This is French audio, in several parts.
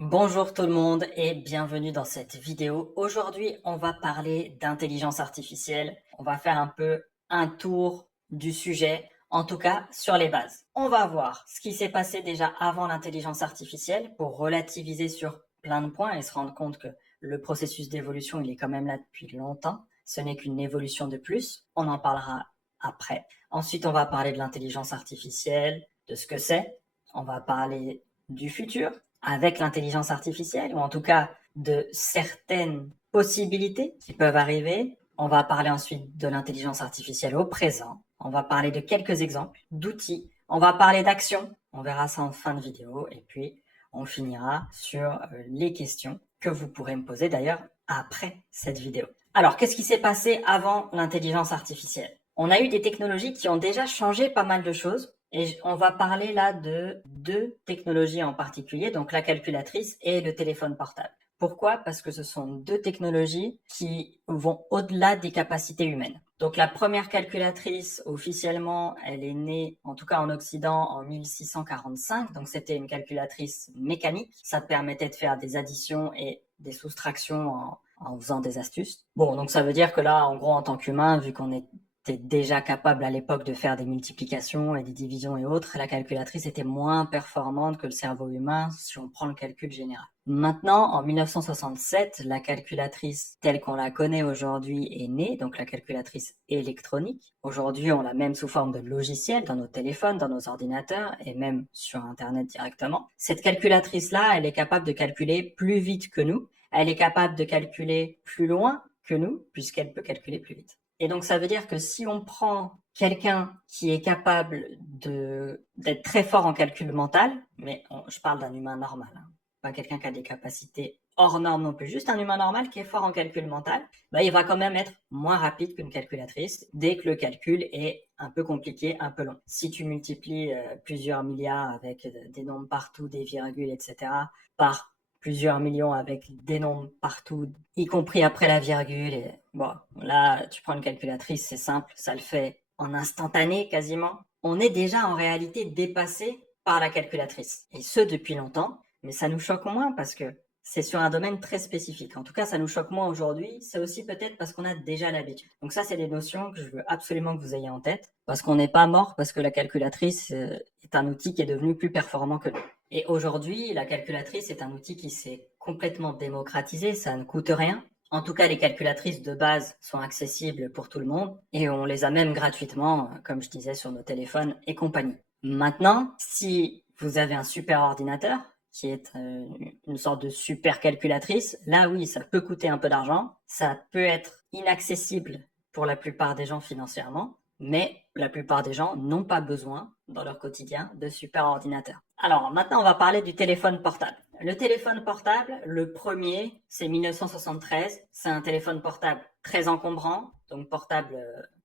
Bonjour tout le monde et bienvenue dans cette vidéo. Aujourd'hui, on va parler d'intelligence artificielle. On va faire un peu un tour du sujet, en tout cas sur les bases. On va voir ce qui s'est passé déjà avant l'intelligence artificielle pour relativiser sur plein de points et se rendre compte que le processus d'évolution, il est quand même là depuis longtemps. Ce n'est qu'une évolution de plus. On en parlera après. Ensuite, on va parler de l'intelligence artificielle, de ce que c'est. On va parler du futur avec l'intelligence artificielle, ou en tout cas de certaines possibilités qui peuvent arriver. On va parler ensuite de l'intelligence artificielle au présent. On va parler de quelques exemples d'outils. On va parler d'actions. On verra ça en fin de vidéo. Et puis, on finira sur les questions que vous pourrez me poser d'ailleurs après cette vidéo. Alors, qu'est-ce qui s'est passé avant l'intelligence artificielle? On a eu des technologies qui ont déjà changé pas mal de choses. Et on va parler là de deux technologies en particulier, donc la calculatrice et le téléphone portable. Pourquoi? Parce que ce sont deux technologies qui vont au-delà des capacités humaines. Donc la première calculatrice, officiellement, elle est née, en tout cas en Occident, en 1645. Donc c'était une calculatrice mécanique. Ça permettait de faire des additions et des soustractions en faisant des astuces. Bon, donc ça veut dire que là, en gros, en tant qu'humain, vu qu'on est déjà capable à l'époque de faire des multiplications et des divisions et autres, la calculatrice était moins performante que le cerveau humain si on prend le calcul général. Maintenant, en 1967, la calculatrice telle qu'on la connaît aujourd'hui est née, donc la calculatrice électronique. Aujourd'hui, on l'a même sous forme de logiciel dans nos téléphones, dans nos ordinateurs et même sur Internet directement. Cette calculatrice-là, elle est capable de calculer plus vite que nous. Elle est capable de calculer plus loin que nous, puisqu'elle peut calculer plus vite. Et donc, ça veut dire que si on prend quelqu'un qui est capable d'être très fort en calcul mental, mais je parle d'un humain normal, hein, pas quelqu'un qui a des capacités hors normes non plus, juste un humain normal qui est fort en calcul mental, bah, il va quand même être moins rapide qu'une calculatrice dès que le calcul est un peu compliqué, un peu long. Si tu multiplies plusieurs milliards avec des nombres partout, des virgules, etc., par plusieurs millions avec des nombres partout, y compris après la virgule. Et bon, là, tu prends une calculatrice, c'est simple, ça le fait en instantané quasiment. On est déjà en réalité dépassé par la calculatrice. Et ce, depuis longtemps. Mais ça nous choque moins parce que c'est sur un domaine très spécifique. En tout cas, ça nous choque moins aujourd'hui. C'est aussi peut-être parce qu'on a déjà l'habitude. Donc ça, c'est des notions que je veux absolument que vous ayez en tête parce qu'on n'est pas mort parce que la calculatrice est un outil qui est devenu plus performant que nous. Et aujourd'hui, la calculatrice est un outil qui s'est complètement démocratisé, ça ne coûte rien. En tout cas, les calculatrices de base sont accessibles pour tout le monde et on les a même gratuitement, comme je disais, sur nos téléphones et compagnie. Maintenant, si vous avez un super ordinateur, qui est une sorte de super calculatrice, là oui, ça peut coûter un peu d'argent, ça peut être inaccessible pour la plupart des gens financièrement, mais la plupart des gens n'ont pas besoin dans leur quotidien de super ordinateurs. Alors maintenant, on va parler du téléphone portable. Le téléphone portable, le premier, c'est 1973. C'est un téléphone portable très encombrant, donc portable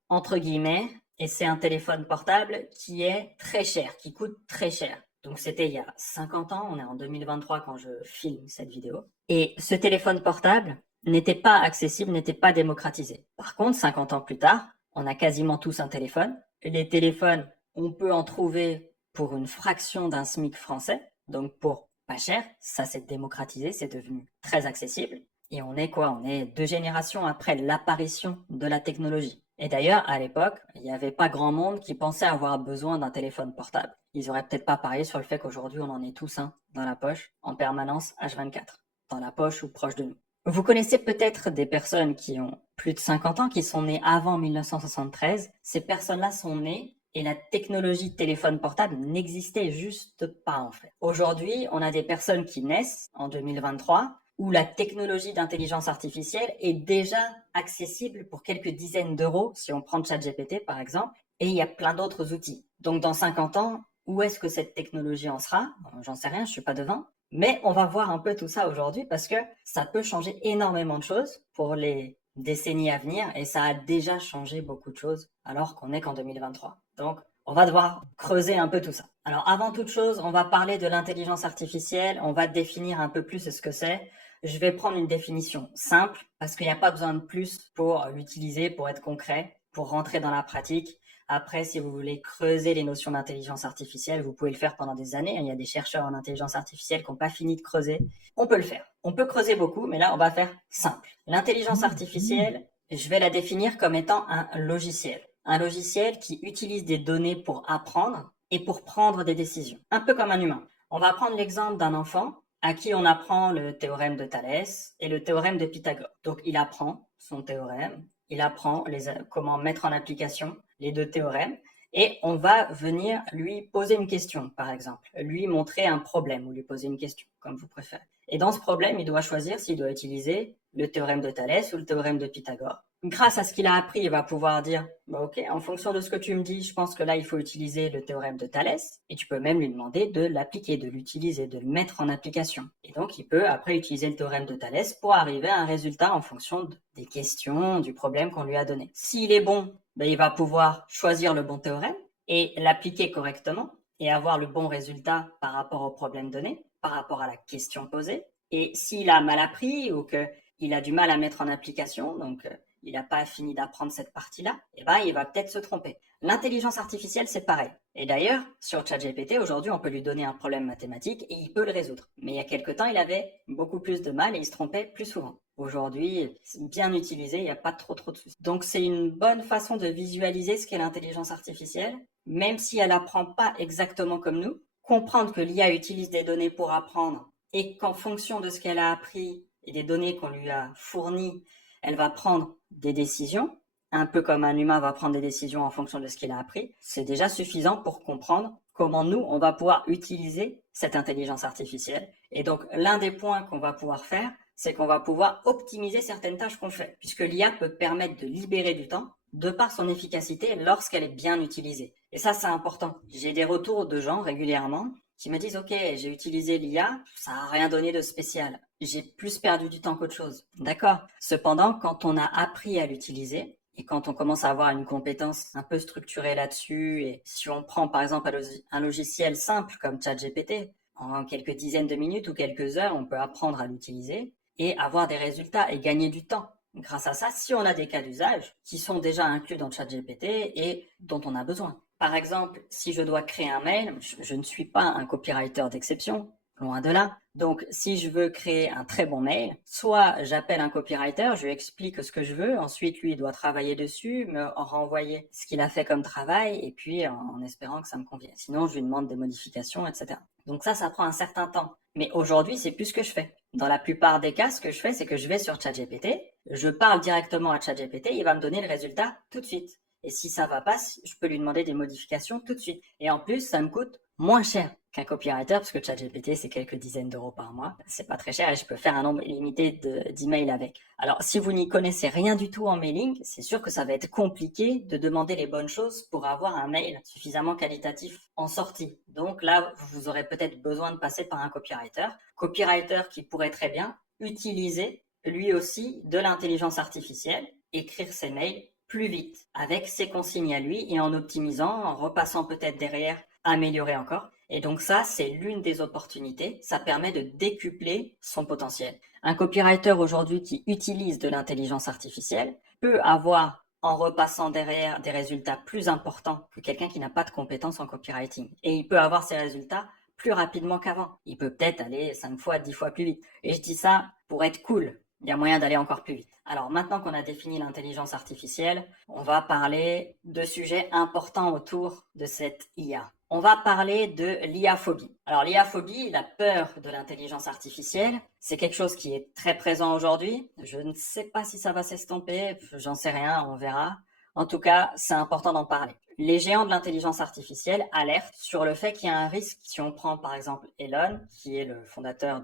entre guillemets, et c'est un téléphone portable qui est très cher, qui coûte très cher. Donc c'était il y a 50 ans, on est en 2023 quand je filme cette vidéo. Et ce téléphone portable n'était pas accessible, n'était pas démocratisé. Par contre, 50 ans plus tard, on a quasiment tous un téléphone. Les téléphones, on peut en trouver pour une fraction d'un SMIC français, donc pour pas cher. Ça s'est démocratisé, c'est devenu très accessible. Et on est quoi? On est 2 générations après l'apparition de la technologie. Et d'ailleurs, à l'époque, il n'y avait pas grand monde qui pensait avoir besoin d'un téléphone portable. Ils auraient peut-être pas parié sur le fait qu'aujourd'hui on en est tous un dans la poche, en permanence H24, dans la poche ou proche de nous. Vous connaissez peut-être des personnes qui ont plus de 50 ans, qui sont nées avant 1973. Ces personnes-là sont nées et la technologie de téléphone portable n'existait juste pas en fait. Aujourd'hui, on a des personnes qui naissent en 2023 où la technologie d'intelligence artificielle est déjà accessible pour quelques dizaines d'euros, si on prend ChatGPT par exemple, et il y a plein d'autres outils. Donc dans 50 ans, où est-ce que cette technologie en sera? J'en sais rien, je suis pas devin. Mais on va voir un peu tout ça aujourd'hui parce que ça peut changer énormément de choses pour les décennies à venir et ça a déjà changé beaucoup de choses alors qu'on est qu'en 2023. Donc, on va devoir creuser un peu tout ça. Alors, avant toute chose, on va parler de l'intelligence artificielle, on va définir un peu plus ce que c'est. Je vais prendre une définition simple parce qu'il n'y a pas besoin de plus pour l'utiliser, pour être concret, pour rentrer dans la pratique. Après, si vous voulez creuser les notions d'intelligence artificielle, vous pouvez le faire pendant des années. Il y a des chercheurs en intelligence artificielle qui n'ont pas fini de creuser. On peut le faire. On peut creuser beaucoup, mais là, on va faire simple. L'intelligence artificielle, je vais la définir comme étant un logiciel. Un logiciel qui utilise des données pour apprendre et pour prendre des décisions. Un peu comme un humain. On va prendre l'exemple d'un enfant à qui on apprend le théorème de Thalès et le théorème de Pythagore. Donc, il apprend son théorème, il apprend comment mettre en application les deux théorèmes, et on va venir lui poser une question, par exemple, lui montrer un problème ou lui poser une question, comme vous préférez. Et dans ce problème, il doit choisir s'il doit utiliser le théorème de Thalès ou le théorème de Pythagore. Grâce à ce qu'il a appris, il va pouvoir dire ok, en fonction de ce que tu me dis, je pense que là, il faut utiliser le théorème de Thalès. Et tu peux même lui demander de l'appliquer, de l'utiliser, de le mettre en application. Et donc, il peut après utiliser le théorème de Thalès pour arriver à un résultat en fonction des questions, du problème qu'on lui a donné. S'il est bon, il va pouvoir choisir le bon théorème et l'appliquer correctement et avoir le bon résultat par rapport au problème donné, par rapport à la question posée. Et s'il a mal appris ou qu'il a du mal à mettre en application, donc il n'a pas fini d'apprendre cette partie-là, il va peut-être se tromper. L'intelligence artificielle, c'est pareil. Et d'ailleurs, sur ChatGPT, aujourd'hui, on peut lui donner un problème mathématique et il peut le résoudre. Mais il y a quelques temps, il avait beaucoup plus de mal et il se trompait plus souvent. Aujourd'hui, c'est bien utilisé, il n'y a pas trop de soucis. Donc, c'est une bonne façon de visualiser ce qu'est l'intelligence artificielle, même si elle n'apprend pas exactement comme nous. Comprendre que l'IA utilise des données pour apprendre et qu'en fonction de ce qu'elle a appris et des données qu'on lui a fournies, elle va prendre des décisions, un peu comme un humain va prendre des décisions en fonction de ce qu'il a appris. C'est déjà suffisant pour comprendre comment nous, on va pouvoir utiliser cette intelligence artificielle. Et donc, l'un des points qu'on va pouvoir faire, c'est qu'on va pouvoir optimiser certaines tâches qu'on fait, puisque l'IA peut permettre de libérer du temps de par son efficacité lorsqu'elle est bien utilisée. Et ça, c'est important. J'ai des retours de gens régulièrement qui me disent « Ok, j'ai utilisé l'IA, ça n'a rien donné de spécial. J'ai plus perdu du temps qu'autre chose. » D'accord. Cependant, quand on a appris à l'utiliser, et quand on commence à avoir une compétence un peu structurée là-dessus, et si on prend par exemple un logiciel simple comme ChatGPT, en quelques dizaines de minutes ou quelques heures, on peut apprendre à l'utiliser et avoir des résultats et gagner du temps. Grâce à ça, si on a des cas d'usage qui sont déjà inclus dans ChatGPT et dont on a besoin. Par exemple, si je dois créer un mail, je ne suis pas un copywriter d'exception, loin de là. Donc, si je veux créer un très bon mail, soit j'appelle un copywriter, je lui explique ce que je veux, ensuite lui il doit travailler dessus, me renvoyer ce qu'il a fait comme travail, et puis en espérant que ça me convienne. Sinon, je lui demande des modifications, etc. Donc ça prend un certain temps. Mais aujourd'hui, c'est plus ce que je fais. Dans la plupart des cas, ce que je fais, c'est que je vais sur ChatGPT, je parle directement à ChatGPT, il va me donner le résultat tout de suite. Et si ça va pas, je peux lui demander des modifications tout de suite. Et en plus, ça me coûte moins cher qu'un copywriter, parce que ChatGPT, c'est quelques dizaines d'euros par mois. C'est pas très cher et je peux faire un nombre illimité d'emails avec. Alors, si vous n'y connaissez rien du tout en mailing, c'est sûr que ça va être compliqué de demander les bonnes choses pour avoir un mail suffisamment qualitatif en sortie. Donc là, vous aurez peut-être besoin de passer par un copywriter. Copywriter qui pourrait très bien utiliser lui aussi de l'intelligence artificielle, écrire ses mails plus vite avec ses consignes à lui et en optimisant, en repassant peut-être derrière, améliorer encore. Et donc ça, c'est l'une des opportunités. Ça permet de décupler son potentiel. Un copywriter aujourd'hui qui utilise de l'intelligence artificielle peut avoir, en repassant derrière, des résultats plus importants que quelqu'un qui n'a pas de compétences en copywriting. Et il peut avoir ses résultats plus rapidement qu'avant. Il peut peut-être aller 5 fois, 10 fois plus vite. Et je dis ça pour être cool. Il y a moyen d'aller encore plus vite. Alors maintenant qu'on a défini l'intelligence artificielle, on va parler de sujets importants autour de cette IA. On va parler de l'IA-phobie. Alors l'IA-phobie, la peur de l'intelligence artificielle, c'est quelque chose qui est très présent aujourd'hui. Je ne sais pas si ça va s'estomper, j'en sais rien, on verra. En tout cas, c'est important d'en parler. Les géants de l'intelligence artificielle alertent sur le fait qu'il y a un risque. Si on prend par exemple Elon, qui est le fondateur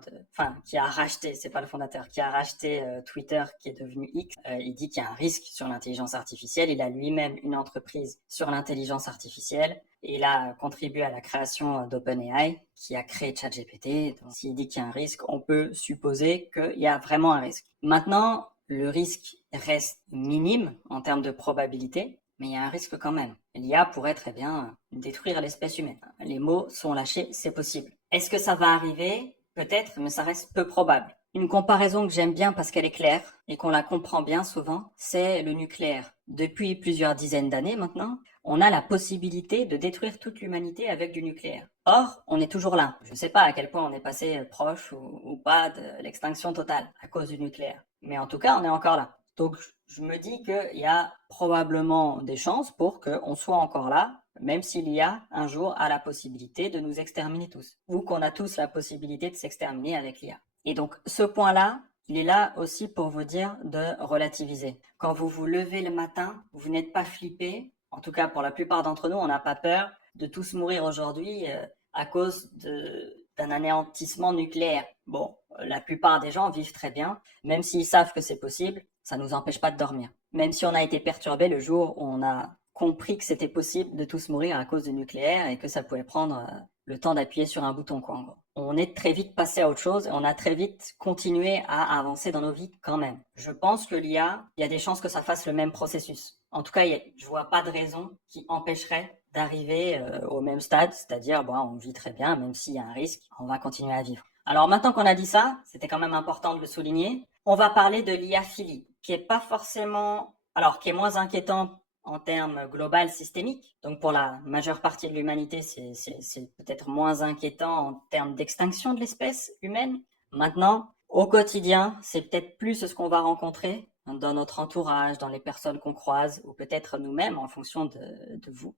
qui a racheté, c'est pas le fondateur, qui a racheté Twitter, qui est devenu X, il dit qu'il y a un risque sur l'intelligence artificielle. Il a lui-même une entreprise sur l'intelligence artificielle. Et il a contribué à la création d'OpenAI, qui a créé ChatGPT. Donc, s'il dit qu'il y a un risque, on peut supposer qu'il y a vraiment un risque. Maintenant, le risque reste minime en termes de probabilité, mais il y a un risque quand même. L'IA pourrait très bien détruire l'espèce humaine. Les mots sont lâchés, c'est possible. Est-ce que ça va arriver? Peut-être, mais ça reste peu probable. Une comparaison que j'aime bien parce qu'elle est claire et qu'on la comprend bien souvent, c'est le nucléaire. depuis plusieurs dizaines d'années maintenant, on a la possibilité de détruire toute l'humanité avec du nucléaire. Or, on est toujours là. Je ne sais pas à quel point on est passé proche ou pas de l'extinction totale à cause du nucléaire. Mais en tout cas, on est encore là. Donc, je me dis qu'il y a probablement des chances pour qu'on soit encore là, même s'il y a un jour à la possibilité de nous exterminer tous, ou qu'on a tous la possibilité de s'exterminer avec l'IA. Et donc, ce point-là, il est là aussi pour vous dire de relativiser. Quand vous vous levez le matin, vous n'êtes pas flippé. En tout cas, pour la plupart d'entre nous, on n'a pas peur de tous mourir aujourd'hui à cause d'un anéantissement nucléaire. Bon, la plupart des gens vivent très bien, même s'ils savent que c'est possible, ça ne nous empêche pas de dormir. Même si on a été perturbé le jour où on a compris que c'était possible de tous mourir à cause du nucléaire et que ça pouvait prendre le temps d'appuyer sur un bouton, quoi, en gros. On est très vite passé à autre chose et on a très vite continué à avancer dans nos vies quand même. Je pense que l'IA, il y a des chances que ça fasse le même processus. En tout cas, je vois pas de raison qui empêcherait d'arriver au même stade, c'est-à-dire, bon, on vit très bien, même s'il y a un risque, on va continuer à vivre. Alors maintenant qu'on a dit ça, c'était quand même important de le souligner, on va parler de l'IA-philie, qui est pas forcément, alors qui est moins inquiétant en termes global systémique. Donc pour la majeure partie de l'humanité, c'est peut-être moins inquiétant en termes d'extinction de l'espèce humaine. Maintenant, au quotidien, c'est peut-être plus ce qu'on va rencontrer dans notre entourage, dans les personnes qu'on croise, ou peut-être nous-mêmes en fonction de vous.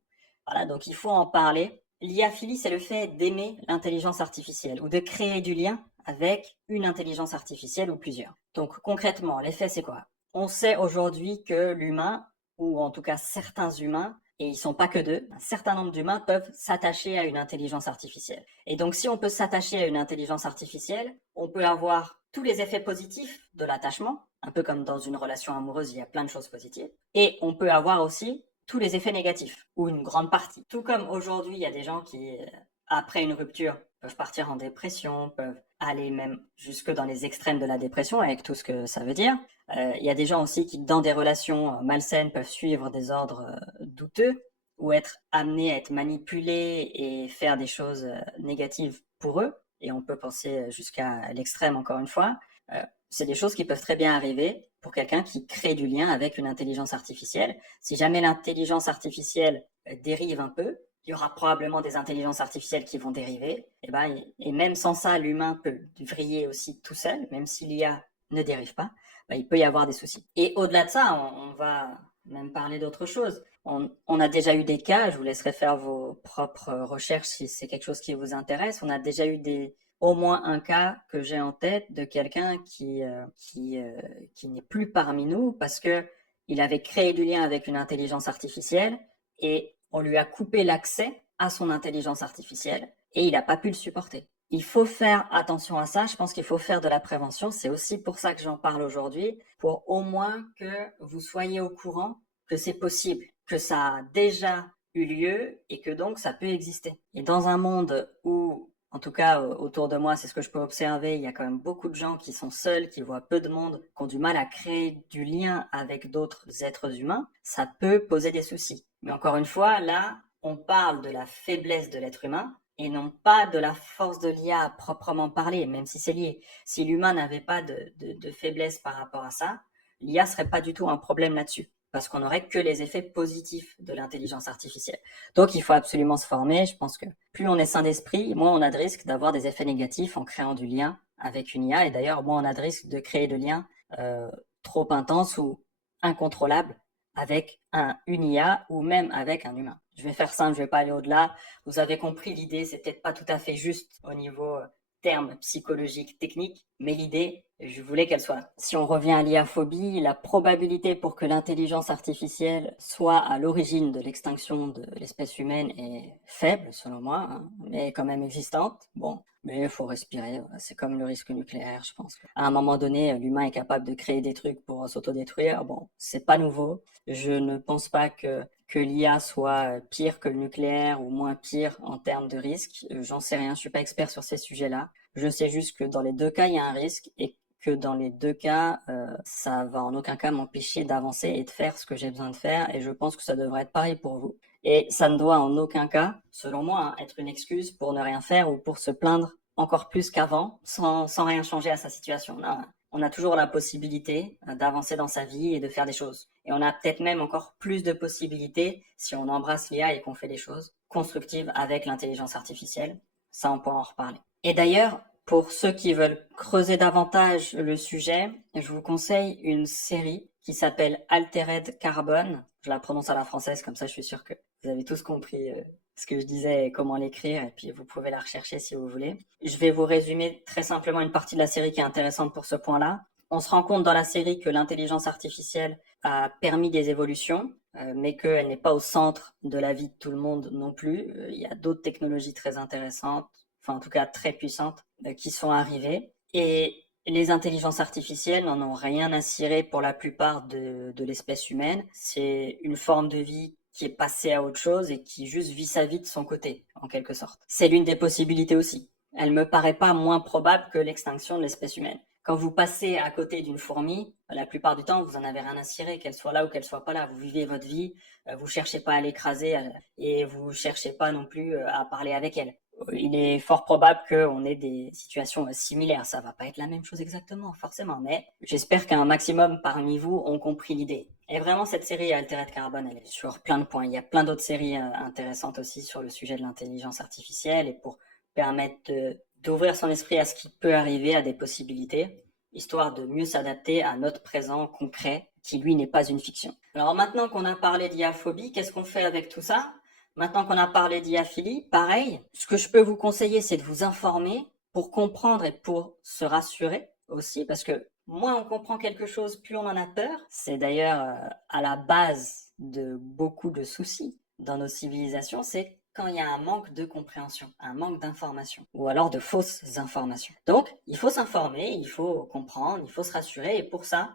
Voilà, donc il faut en parler. L'IA-philie, c'est le fait d'aimer l'intelligence artificielle ou de créer du lien avec une intelligence artificielle ou plusieurs. Donc concrètement, l'effet c'est quoi? On sait aujourd'hui que l'humain, ou en tout cas certains humains, et ils sont pas que deux, un certain nombre d'humains peuvent s'attacher à une intelligence artificielle. Et donc si on peut s'attacher à une intelligence artificielle, on peut avoir tous les effets positifs de l'attachement, un peu comme dans une relation amoureuse, il y a plein de choses positives, et on peut avoir aussi tous les effets négatifs, ou une grande partie. Tout comme aujourd'hui, il y a des gens qui, après une rupture, peuvent partir en dépression, peuvent aller même jusque dans les extrêmes de la dépression, avec tout ce que ça veut dire. Il y a des gens aussi qui, dans des relations malsaines, peuvent suivre des ordres douteux, ou être amenés à être manipulés et faire des choses négatives pour eux. Et on peut penser jusqu'à l'extrême, encore une fois. C'est des choses qui peuvent très bien arriver pour quelqu'un qui crée du lien avec une intelligence artificielle. Si jamais l'intelligence artificielle dérive un peu, il y aura probablement des intelligences artificielles qui vont dériver. Et même sans ça, l'humain peut vriller aussi tout seul, même si l'IA ne dérive pas. Il peut y avoir des soucis. Et au-delà de ça, on va même parler d'autre chose. On a déjà eu des cas, je vous laisserai faire vos propres recherches si c'est quelque chose qui vous intéresse. On a déjà eu au moins un cas que j'ai en tête de quelqu'un qui n'est plus parmi nous parce que il avait créé du lien avec une intelligence artificielle et on lui a coupé l'accès à son intelligence artificielle et il n'a pas pu le supporter. Il faut faire attention à ça, je pense qu'il faut faire de la prévention, c'est aussi pour ça que j'en parle aujourd'hui, pour au moins que vous soyez au courant que c'est possible, que ça a déjà eu lieu et que donc ça peut exister. Et dans un monde où, en tout cas autour de moi, c'est ce que je peux observer, il y a quand même beaucoup de gens qui sont seuls, qui voient peu de monde, qui ont du mal à créer du lien avec d'autres êtres humains, ça peut poser des soucis. Mais encore une fois, là, on parle de la faiblesse de l'être humain et non pas de la force de l'IA à proprement parler, même si c'est lié. Si l'humain n'avait pas de faiblesse par rapport à ça, l'IA serait pas du tout un problème là-dessus, parce qu'on n'aurait que les effets positifs de l'intelligence artificielle. Donc il faut absolument se former, je pense que plus on est sain d'esprit, moins on a de risque d'avoir des effets négatifs en créant du lien avec une IA, et d'ailleurs moins on a de risque de créer de liens trop intenses ou incontrôlables avec une IA ou même avec un humain. Je vais faire simple, je vais pas aller au-delà. Vous avez compris l'idée, c'est peut-être pas tout à fait juste au niveau termes psychologiques, techniques, mais l'idée, je voulais qu'elle soit là. Si on revient à l'IA-phobie, la probabilité pour que l'intelligence artificielle soit à l'origine de l'extinction de l'espèce humaine est faible, selon moi, hein, mais quand même existante. Bon, mais il faut respirer, voilà. C'est comme le risque nucléaire, je pense. À un moment donné, l'humain est capable de créer des trucs pour s'autodétruire. Bon, c'est pas nouveau. Je ne pense pas que l'IA soit pire que le nucléaire ou moins pire en termes de risque. J'en sais rien, je suis pas expert sur ces sujets-là. Je sais juste que dans les deux cas, il y a un risque et que dans les deux cas, ça va en aucun cas m'empêcher d'avancer et de faire ce que j'ai besoin de faire. Et je pense que ça devrait être pareil pour vous. Et ça ne doit en aucun cas, selon moi, hein, être une excuse pour ne rien faire ou pour se plaindre encore plus qu'avant sans rien changer à sa situation. Non, on a toujours la possibilité d'avancer dans sa vie et de faire des choses. Et on a peut-être même encore plus de possibilités si on embrasse l'IA et qu'on fait des choses constructives avec l'intelligence artificielle. Ça, on pourra en reparler. Et d'ailleurs, pour ceux qui veulent creuser davantage le sujet, je vous conseille une série qui s'appelle Altered Carbon. Je la prononce à la française, comme ça je suis sûr que vous avez tous compris ce que je disais et comment l'écrire, et puis vous pouvez la rechercher si vous voulez. Je vais vous résumer très simplement une partie de la série qui est intéressante pour ce point-là. On se rend compte dans la série que l'intelligence artificielle a permis des évolutions, mais qu'elle n'est pas au centre de la vie de tout le monde non plus. Il y a d'autres technologies très intéressantes, enfin en tout cas très puissantes, qui sont arrivées. Et les intelligences artificielles n'en ont rien à cirer pour la plupart de l'espèce humaine. C'est une forme de vie qui est passée à autre chose et qui juste vit sa vie de son côté, en quelque sorte. C'est l'une des possibilités aussi. Elle me paraît pas moins probable que l'extinction de l'espèce humaine. Quand vous passez à côté d'une fourmi, la plupart du temps, vous en avez rien à cirer, qu'elle soit là ou qu'elle soit pas là. Vous vivez votre vie, vous cherchez pas à l'écraser et vous cherchez pas non plus à parler avec elle. Il est fort probable qu'on ait des situations similaires. Ça va pas être la même chose exactement, forcément, mais j'espère qu'un maximum parmi vous ont compris l'idée. Et vraiment, cette série Altered Carbon, elle est sur plein de points. Il y a plein d'autres séries intéressantes aussi sur le sujet de l'intelligence artificielle et pour permettre d'ouvrir son esprit à ce qui peut arriver, à des possibilités, histoire de mieux s'adapter à notre présent concret, qui lui n'est pas une fiction. Alors maintenant qu'on a parlé d'IA-phobie, qu'est-ce qu'on fait avec tout ça ? Maintenant qu'on a parlé d'IA-philie, pareil, ce que je peux vous conseiller, c'est de vous informer pour comprendre et pour se rassurer aussi, parce que moins on comprend quelque chose, plus on en a peur. C'est d'ailleurs à la base de beaucoup de soucis dans nos civilisations, c'est quand il y a un manque de compréhension, un manque d'information, ou alors de fausses informations. Donc, il faut s'informer, il faut comprendre, il faut se rassurer, et pour ça,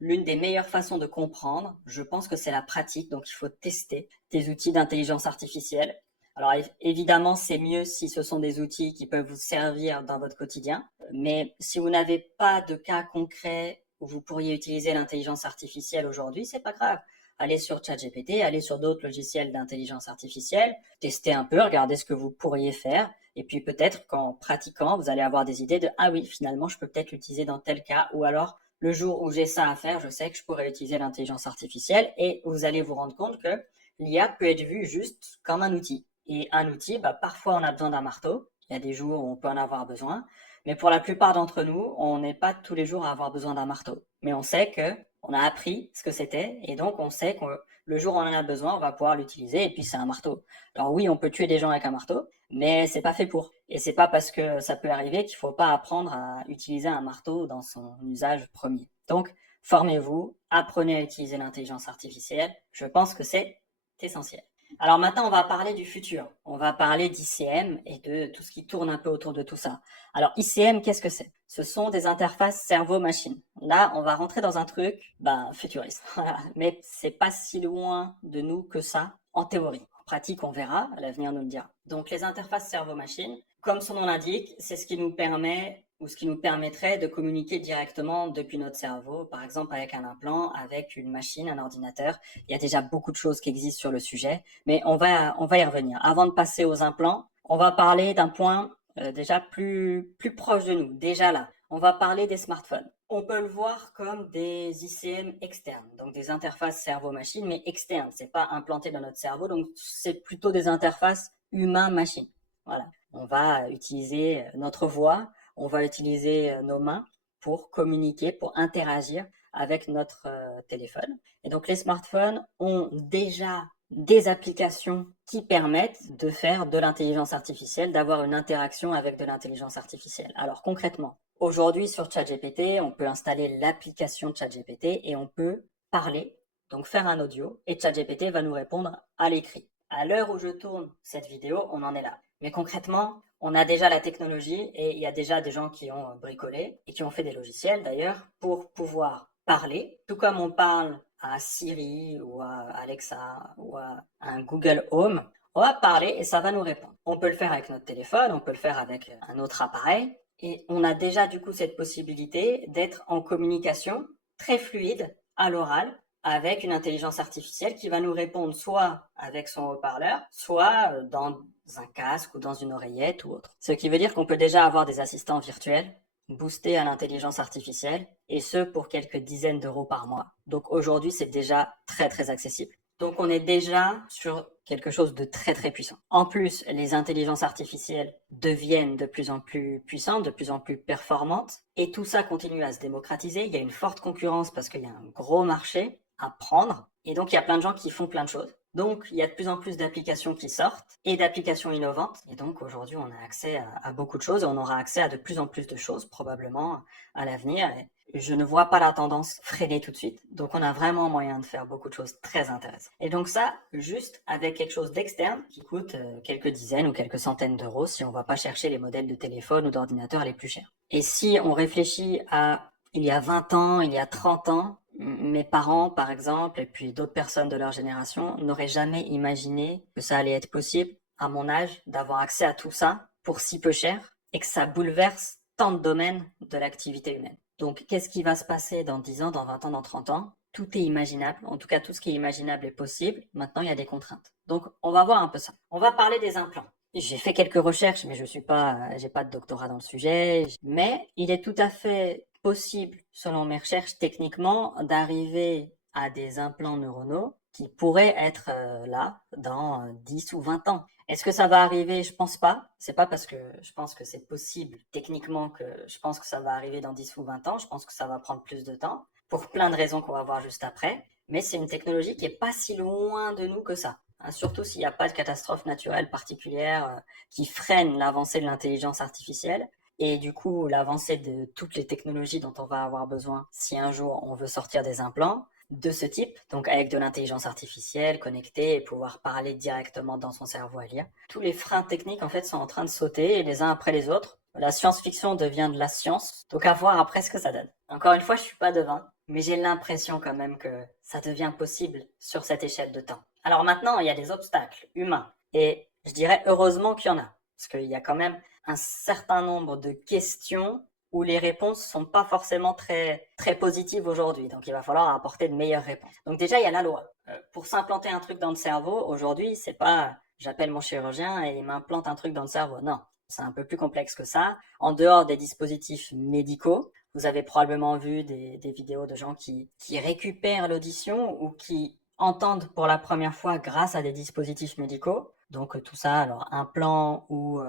l'une des meilleures façons de comprendre, je pense que c'est la pratique, donc il faut tester des outils d'intelligence artificielle. Alors évidemment, c'est mieux si ce sont des outils qui peuvent vous servir dans votre quotidien, mais si vous n'avez pas de cas concret où vous pourriez utiliser l'intelligence artificielle aujourd'hui, c'est pas grave. Allez sur ChatGPT, allez sur d'autres logiciels d'intelligence artificielle, testez un peu, regardez ce que vous pourriez faire, et puis peut-être qu'en pratiquant, vous allez avoir des idées de « Ah oui, finalement, je peux peut-être l'utiliser dans tel cas », ou alors « Le jour où j'ai ça à faire, je sais que je pourrais utiliser l'intelligence artificielle », et vous allez vous rendre compte que l'IA peut être vue juste comme un outil. Et un outil, parfois on a besoin d'un marteau, il y a des jours où on peut en avoir besoin, mais pour la plupart d'entre nous, on n'est pas tous les jours à avoir besoin d'un marteau. Mais on sait que on a appris ce que c'était, et donc on sait que le jour où on en a besoin, on va pouvoir l'utiliser, et puis c'est un marteau. Alors oui, on peut tuer des gens avec un marteau, mais c'est pas fait pour. Et c'est pas parce que ça peut arriver qu'il faut pas apprendre à utiliser un marteau dans son usage premier. Donc, formez-vous, apprenez à utiliser l'intelligence artificielle. Je pense que c'est essentiel. Alors maintenant, on va parler du futur. On va parler d'ICM et de tout ce qui tourne un peu autour de tout ça. Alors ICM, qu'est-ce que c'est ? Ce sont des interfaces cerveau-machine. Là, on va rentrer dans un truc futuriste. Voilà. Mais c'est pas si loin de nous que ça en théorie. En pratique, on verra, l'avenir nous le dira. Donc les interfaces cerveau-machine, comme son nom l'indique, c'est ce qui nous permet ou ce qui nous permettrait de communiquer directement depuis notre cerveau, par exemple avec un implant, avec une machine, un ordinateur. Il y a déjà beaucoup de choses qui existent sur le sujet, mais on va y revenir. Avant de passer aux implants, on va parler d'un point déjà plus proche de nous, déjà là. On va parler des smartphones. On peut le voir comme des ICM externes, donc des interfaces cerveau-machine, mais externes. C'est pas implanté dans notre cerveau, donc c'est plutôt des interfaces humain-machine. Voilà. On va utiliser notre voix, on va utiliser nos mains pour communiquer, pour interagir avec notre téléphone. Et donc les smartphones ont déjà des applications qui permettent de faire de l'intelligence artificielle, d'avoir une interaction avec de l'intelligence artificielle. Alors concrètement, aujourd'hui sur ChatGPT, on peut installer l'application ChatGPT et on peut parler, donc faire un audio, et ChatGPT va nous répondre à l'écrit. À l'heure où je tourne cette vidéo, on en est là. Mais concrètement, on a déjà la technologie et il y a déjà des gens qui ont bricolé et qui ont fait des logiciels d'ailleurs pour pouvoir parler, tout comme on parle à Siri ou à Alexa ou à un Google Home. On va parler et ça va nous répondre. On peut le faire avec notre téléphone, on peut le faire avec un autre appareil et on a déjà du coup cette possibilité d'être en communication très fluide à l'oral avec une intelligence artificielle qui va nous répondre soit avec son haut-parleur, soit dans un casque ou dans une oreillette ou autre. Ce qui veut dire qu'on peut déjà avoir des assistants virtuels boostés à l'intelligence artificielle, et ce pour quelques dizaines d'euros par mois. Donc aujourd'hui, c'est déjà très très accessible. Donc on est déjà sur quelque chose de très très puissant. En plus, les intelligences artificielles deviennent de plus en plus puissantes, de plus en plus performantes, et tout ça continue à se démocratiser. Il y a une forte concurrence parce qu'il y a un gros marché à prendre, et donc il y a plein de gens qui font plein de choses. Donc il y a de plus en plus d'applications qui sortent et d'applications innovantes, et donc aujourd'hui on a accès à beaucoup de choses, et on aura accès à de plus en plus de choses probablement à l'avenir. Et je ne vois pas la tendance freiner tout de suite. Donc on a vraiment moyen de faire beaucoup de choses très intéressantes. Et donc ça, juste avec quelque chose d'externe qui coûte quelques dizaines ou quelques centaines d'euros si on ne va pas chercher les modèles de téléphone ou d'ordinateur les plus chers. Et si on réfléchit à il y a 20 ans, il y a 30 ans, mes parents par exemple, et puis d'autres personnes de leur génération, n'auraient jamais imaginé que ça allait être possible, à mon âge, d'avoir accès à tout ça pour si peu cher et que ça bouleverse tant de domaines de l'activité humaine. Donc, qu'est-ce qui va se passer dans 10 ans, dans 20 ans, dans 30 ans? Tout est imaginable. En tout cas, tout ce qui est imaginable est possible. Maintenant, il y a des contraintes. Donc, on va voir un peu ça. On va parler des implants. J'ai fait quelques recherches, mais j'ai pas de doctorat dans le sujet. Mais il est tout à fait possible, selon mes recherches techniquement, d'arriver à des implants neuronaux qui pourraient être là dans 10 ou 20 ans. Est-ce que ça va arriver? Je pense pas. C'est pas parce que je pense que c'est possible techniquement que je pense que ça va arriver dans 10 ou 20 ans. Je pense que ça va prendre plus de temps pour plein de raisons qu'on va voir juste après. Mais c'est une technologie qui est pas si loin de nous que ça. Hein, surtout s'il n'y a pas de catastrophe naturelle particulière qui freine l'avancée de l'intelligence artificielle et du coup l'avancée de toutes les technologies dont on va avoir besoin si un jour on veut sortir des implants de ce type, donc avec de l'intelligence artificielle connectée et pouvoir parler directement dans son cerveau à lire. Tous les freins techniques en fait sont en train de sauter les uns après les autres. La science-fiction devient de la science, donc à voir après ce que ça donne. Encore une fois, je suis pas devin, mais j'ai l'impression quand même que ça devient possible sur cette échelle de temps. Alors maintenant, il y a des obstacles humains, et je dirais heureusement qu'il y en a, parce qu'il y a quand même un certain nombre de questions où les réponses sont pas forcément très très positives aujourd'hui. Donc il va falloir apporter de meilleures réponses. Donc déjà il y a la loi. Pour s'implanter un truc dans le cerveau, aujourd'hui, c'est pas j'appelle mon chirurgien et il m'implante un truc dans le cerveau. Non, c'est un peu plus complexe que ça. En dehors des dispositifs médicaux, vous avez probablement vu des vidéos de gens qui récupèrent l'audition ou qui entendent pour la première fois grâce à des dispositifs médicaux. Donc tout ça, alors implant ou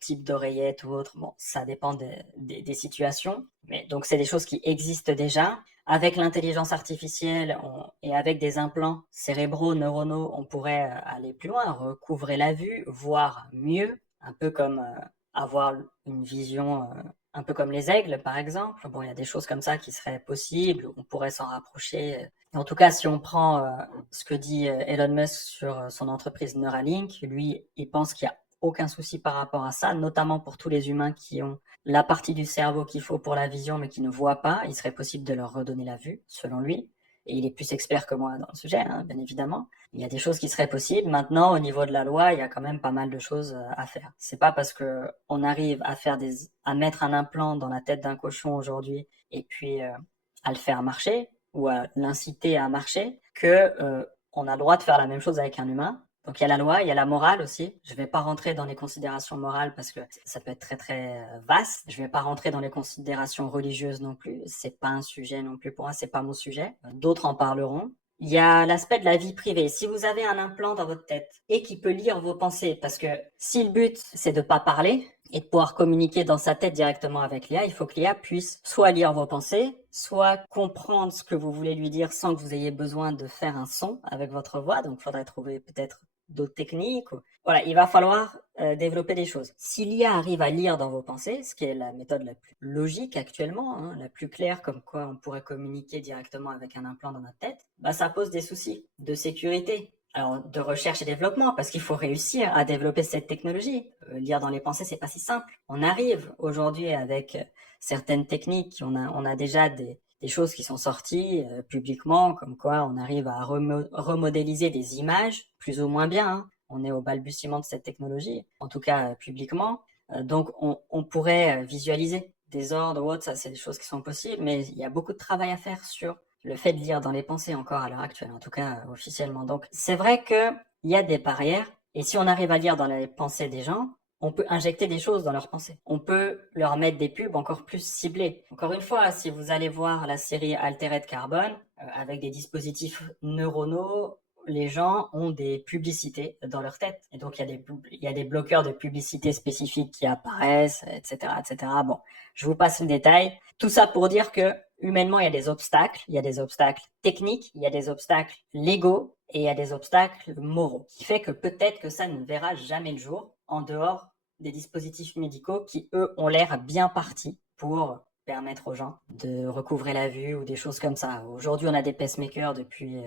type d'oreillette ou autre. Bon, ça dépend des situations. Mais donc, c'est des choses qui existent déjà. Avec l'intelligence artificielle et avec des implants cérébraux, neuronaux, on pourrait aller plus loin, recouvrer la vue, voir mieux, un peu comme avoir une vision, un peu comme les aigles, par exemple. Bon, il y a des choses comme ça qui seraient possibles, on pourrait s'en rapprocher. En tout cas, si on prend ce que dit Elon Musk sur son entreprise Neuralink, lui, il pense qu'il y a aucun souci par rapport à ça, notamment pour tous les humains qui ont la partie du cerveau qu'il faut pour la vision mais qui ne voient pas. Il serait possible de leur redonner la vue, selon lui. Et il est plus expert que moi dans le sujet, hein, bien évidemment. Il y a des choses qui seraient possibles. Maintenant, au niveau de la loi, il y a quand même pas mal de choses à faire. C'est pas parce que on arrive à mettre un implant dans la tête d'un cochon aujourd'hui et puis à le faire marcher ou à l'inciter à marcher que on a le droit de faire la même chose avec un humain. Donc il y a la loi, il y a la morale aussi. Je ne vais pas rentrer dans les considérations morales parce que ça peut être très très vaste. Je ne vais pas rentrer dans les considérations religieuses non plus. C'est pas un sujet non plus pour moi, c'est pas mon sujet. D'autres en parleront. Il y a l'aspect de la vie privée. Si vous avez un implant dans votre tête et qui peut lire vos pensées, parce que si le but c'est de pas parler et de pouvoir communiquer dans sa tête directement avec l'IA, il faut que l'IA puisse soit lire vos pensées, soit comprendre ce que vous voulez lui dire sans que vous ayez besoin de faire un son avec votre voix. Donc il faudrait trouver peut-être d'autres techniques. Voilà, il va falloir développer des choses. Si l'IA arrive à lire dans vos pensées, ce qui est la méthode la plus logique actuellement, hein, la plus claire, comme quoi on pourrait communiquer directement avec un implant dans notre tête, bah ça pose des soucis de sécurité. Alors de recherche et développement, parce qu'il faut réussir à développer cette technologie. Lire dans les pensées, c'est pas si simple. On arrive aujourd'hui avec certaines techniques, on a déjà des choses qui sont sorties publiquement, comme quoi on arrive à remodéliser des images, plus ou moins bien. Hein. On est au balbutiement de cette technologie, en tout cas publiquement. Donc on pourrait visualiser des ordres ou autres, ça c'est des choses qui sont possibles, mais il y a beaucoup de travail à faire sur le fait de lire dans les pensées encore à l'heure actuelle, en tout cas officiellement. Donc c'est vrai qu'il y a des barrières, et si on arrive à lire dans les pensées des gens, On peut injecter des choses dans leurs pensées. On peut leur mettre des pubs encore plus ciblées. Encore une fois, si vous allez voir la série Altered Carbon, avec des dispositifs neuronaux, les gens ont des publicités dans leur tête. Et donc, il y a des bloqueurs de publicité spécifiques qui apparaissent, etc., etc. Bon, je vous passe le détail. Tout ça pour dire que, humainement, il y a des obstacles. Il y a des obstacles techniques, il y a des obstacles légaux et il y a des obstacles moraux. Qui fait que peut-être que ça ne verra jamais le jour en dehors des dispositifs médicaux qui, eux, ont l'air bien partis pour permettre aux gens de recouvrer la vue ou des choses comme ça. Aujourd'hui, on a des pacemakers depuis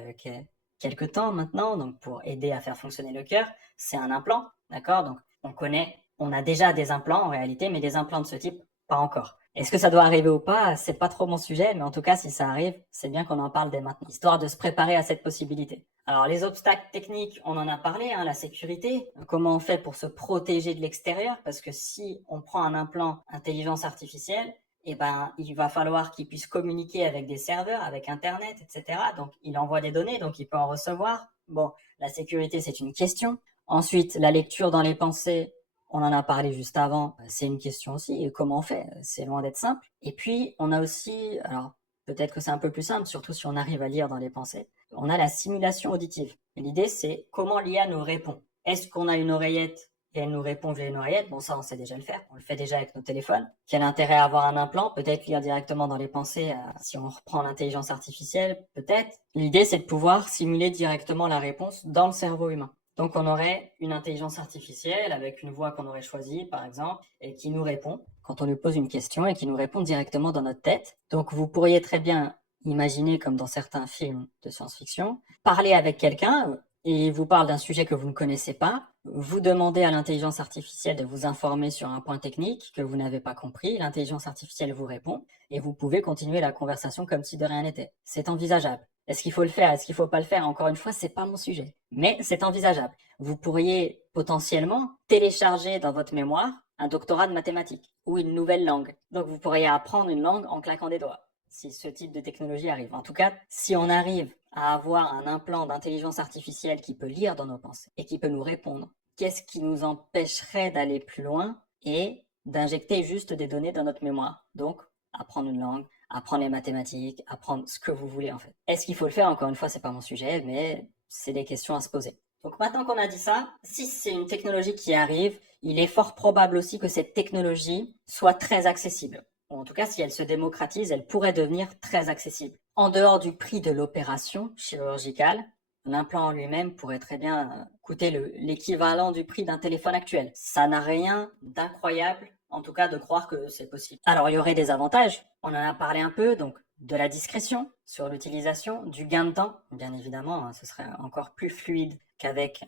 quelques temps maintenant, donc pour aider à faire fonctionner le cœur, c'est un implant, d'accord? Donc on a déjà des implants en réalité, mais des implants de ce type, pas encore. Est-ce que ça doit arriver ou pas? C'est pas trop mon sujet, mais en tout cas, si ça arrive, c'est bien qu'on en parle dès maintenant, histoire de se préparer à cette possibilité. Alors, les obstacles techniques, on en a parlé, hein, la sécurité. Comment on fait pour se protéger de l'extérieur? Parce que si on prend un implant intelligence artificielle, eh ben, il va falloir qu'il puisse communiquer avec des serveurs, avec Internet, etc. Donc, il envoie des données, donc il peut en recevoir. Bon, la sécurité, c'est une question. Ensuite, la lecture dans les pensées, on en a parlé juste avant, c'est une question aussi. Et comment on fait? C'est loin d'être simple. Et puis, on a aussi, alors peut-être que c'est un peu plus simple, surtout si on arrive à lire dans les pensées, on a la simulation auditive. L'idée, c'est comment l'IA nous répond. Est-ce qu'on a une oreillette et elle nous répond via une oreillette? Bon, ça, on sait déjà le faire. On le fait déjà avec nos téléphones. Quel intérêt à avoir un implant? Peut-être lire directement dans les pensées, si on reprend l'intelligence artificielle, peut-être. L'idée, c'est de pouvoir simuler directement la réponse dans le cerveau humain. Donc, on aurait une intelligence artificielle avec une voix qu'on aurait choisie, par exemple, et qui nous répond quand on lui pose une question et qui nous répond directement dans notre tête. Donc, vous pourriez très bien imaginer, comme dans certains films de science-fiction, parler avec quelqu'un et il vous parle d'un sujet que vous ne connaissez pas. Vous demandez à l'intelligence artificielle de vous informer sur un point technique que vous n'avez pas compris. L'intelligence artificielle vous répond et vous pouvez continuer la conversation comme si de rien n'était. C'est envisageable. Est-ce qu'il faut le faire? Est-ce qu'il faut pas le faire? Encore une fois, c'est pas mon sujet. Mais c'est envisageable. Vous pourriez potentiellement télécharger dans votre mémoire un doctorat de mathématiques ou une nouvelle langue. Donc vous pourriez apprendre une langue en claquant des doigts, si ce type de technologie arrive. En tout cas, si on arrive à avoir un implant d'intelligence artificielle qui peut lire dans nos pensées et qui peut nous répondre, qu'est-ce qui nous empêcherait d'aller plus loin et d'injecter juste des données dans notre mémoire? Donc, apprendre une langue, apprendre les mathématiques, apprendre ce que vous voulez en fait. Est-ce qu'il faut le faire? Encore une fois, c'est pas mon sujet, mais c'est des questions à se poser. Donc maintenant qu'on a dit ça, si c'est une technologie qui arrive, il est fort probable aussi que cette technologie soit très accessible. Ou en tout cas, si elle se démocratise, elle pourrait devenir très accessible. En dehors du prix de l'opération chirurgicale, l'implant en lui-même pourrait très bien coûter l'équivalent du prix d'un téléphone actuel. Ça n'a rien d'incroyable, en tout cas de croire que c'est possible. Alors il y aurait des avantages, on en a parlé un peu, donc de la discrétion sur l'utilisation, du gain de temps, bien évidemment, ce serait encore plus fluide qu'avec